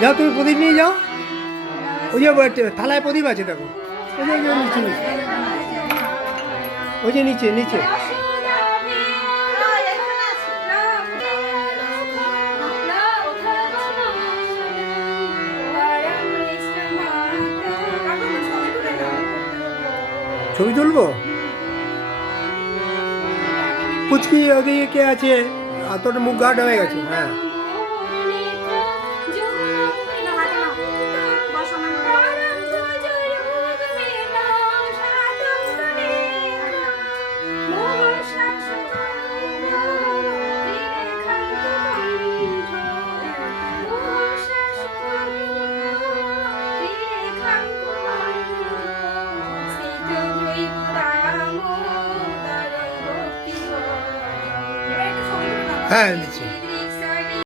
যাও তুমি প্রদীপ নিয়ে যাও। ওই যে থালায় প্রদীপ আছে দেখো, ওই যে নিচে নিচে, ওই যে নিচে নিচে। ছবি তুলবো? পুচকি ওদিকে আছে, আর তোর মুখ গাঢ় হয়ে গেছে। হ্যাঁ হ্যাঁ নিচে।